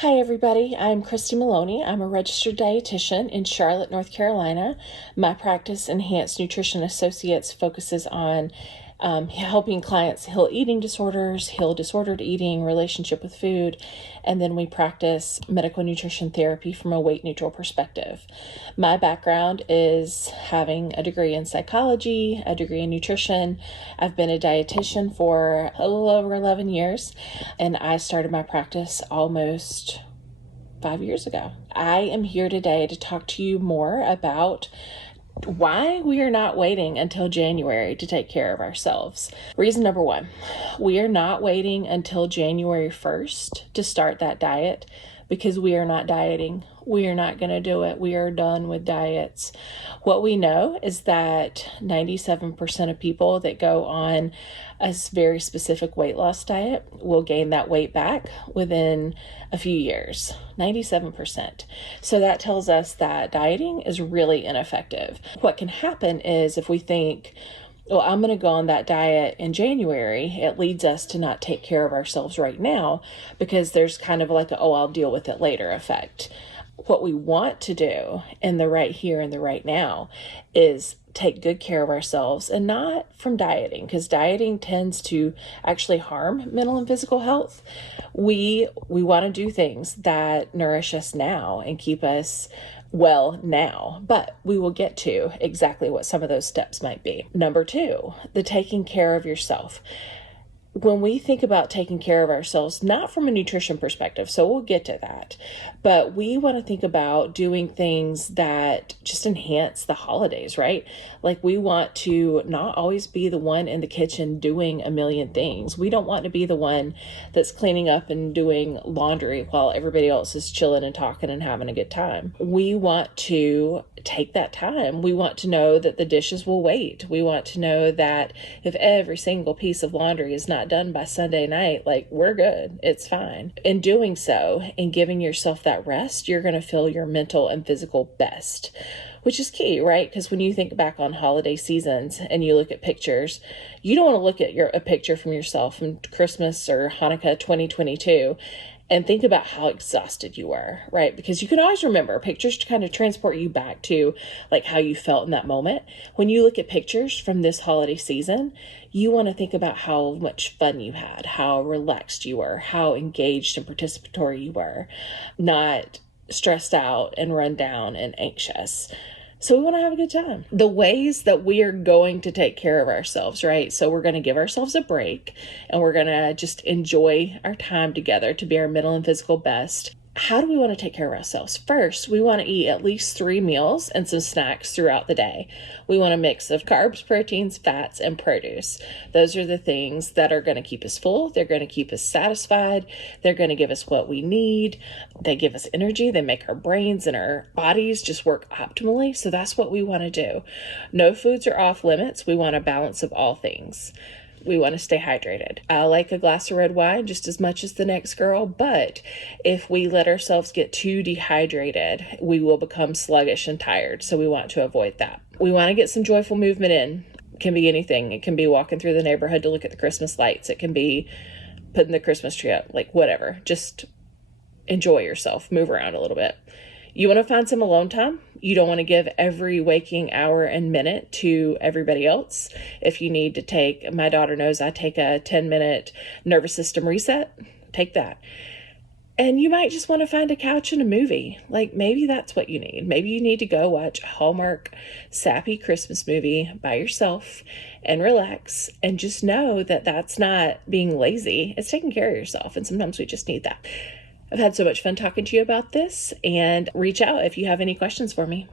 Hi, everybody. I'm Christy Maloney. I'm a registered dietitian in Charlotte, North Carolina. My practice, Enhanced Nutrition Associates, focuses on helping clients heal eating disorders, heal disordered eating, relationship with food, and then we practice medical nutrition therapy from a weight neutral perspective. My background is having a degree in psychology, a degree in nutrition. I've been a dietitian for a little over 11 years, and I started my practice almost 5 years ago. I am here today to talk to you more about why we are not waiting until January to take care of ourselves. Reason number one, we are not waiting until January 1st to start that diet because we are not dieting. We are not going to do it. We are done with diets. What we know is that 97% of people that go on a very specific weight loss diet will gain that weight back within a few years. 97%. So that tells us that dieting is really ineffective. What can happen is if we think, well, I'm going to go on that diet in January, it leads us to not take care of ourselves right now because there's kind of like I'll deal with it later effect. What we want to do in the right here and the right now is take good care of ourselves, and not from dieting, because dieting tends to actually harm mental and physical health. We want to do things that nourish us now and keep us well now, but we will get to exactly what some of those steps might be. Number two, the taking care of yourself. When we think about taking care of ourselves, not from a nutrition perspective, so we'll get to that, but we want to think about doing things that just enhance the holidays, right? Like we want to not always be the one in the kitchen doing a million things. We don't want to be the one that's cleaning up and doing laundry while everybody else is chilling and talking and having a good time. We want to take that time. We want to know that the dishes will wait. We want to know that if every single piece of laundry is not done by Sunday night, like we're good, it's fine. In doing so and giving yourself that rest, you're going to feel your mental and physical best, which is key, right? Because when you think back on holiday seasons and you look at pictures, you don't want to look at a picture from yourself from Christmas or Hanukkah 2022 and think about how exhausted you were, right? Because you can always remember pictures to kind of transport you back to like how you felt in that moment. When you look at pictures from this holiday season, you want to think about how much fun you had, how relaxed you were, how engaged and participatory you were, not stressed out and run down and anxious. So we want to have a good time. The ways that we are going to take care of ourselves, right? So we're going to give ourselves a break and we're going to just enjoy our time together to be our mental and physical best. How do we want to take care of ourselves? First, we want to eat at least 3 meals and some snacks throughout the day. We want a mix of carbs, proteins, fats, and produce. Those are the things that are going to keep us full. They're going to keep us satisfied. They're going to give us what we need. They give us energy. They make our brains and our bodies just work optimally. So that's what we want to do. No foods are off limits. We want a balance of all things. We want to stay hydrated. I like a glass of red wine just as much as the next girl, but if we let ourselves get too dehydrated, we will become sluggish and tired. So we want to avoid that. We want to get some joyful movement in. It can be anything. It can be walking through the neighborhood to look at the Christmas lights. It can be putting the Christmas tree up, like whatever. Just enjoy yourself. Move around a little bit. You want to find some alone time. You don't want to give every waking hour and minute to everybody else. If you need to take, my daughter knows I take a 10-minute nervous system reset, take that. And you might just want to find a couch and a movie. Like maybe that's what you need. Maybe you need to go watch a Hallmark sappy Christmas movie by yourself and relax and just know that that's not being lazy. It's taking care of yourself. And sometimes we just need that. I've had so much fun talking to you about this, and reach out if you have any questions for me.